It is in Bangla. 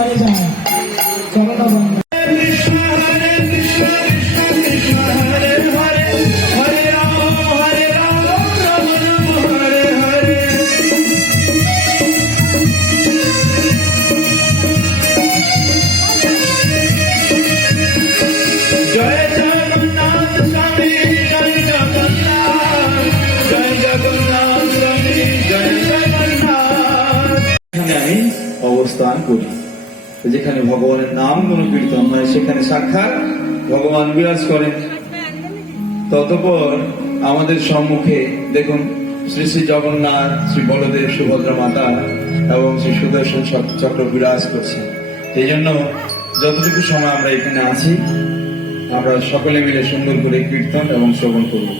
করে যায় করোনা বন্ধ। আমি অবস্থান করি, যেখানে ভগবানের নাম গুণকীর্তন হয় সেখানে সাক্ষাৎ ভগবান বিরাজ করেন। ততপর আমাদের সম্মুখে দেখুন শ্রী শ্রী জগন্নাথ, শ্রী বলদেব, সুভদ্রা মাতা এবং শ্রী সুদর্শন চক্র বিরাজ করছেন। এই জন্য যতটুকু সময় আমরা এখানে আছি আমরা সকলে মিলে সুন্দর করে কীর্তন এবং শ্রবণ করব।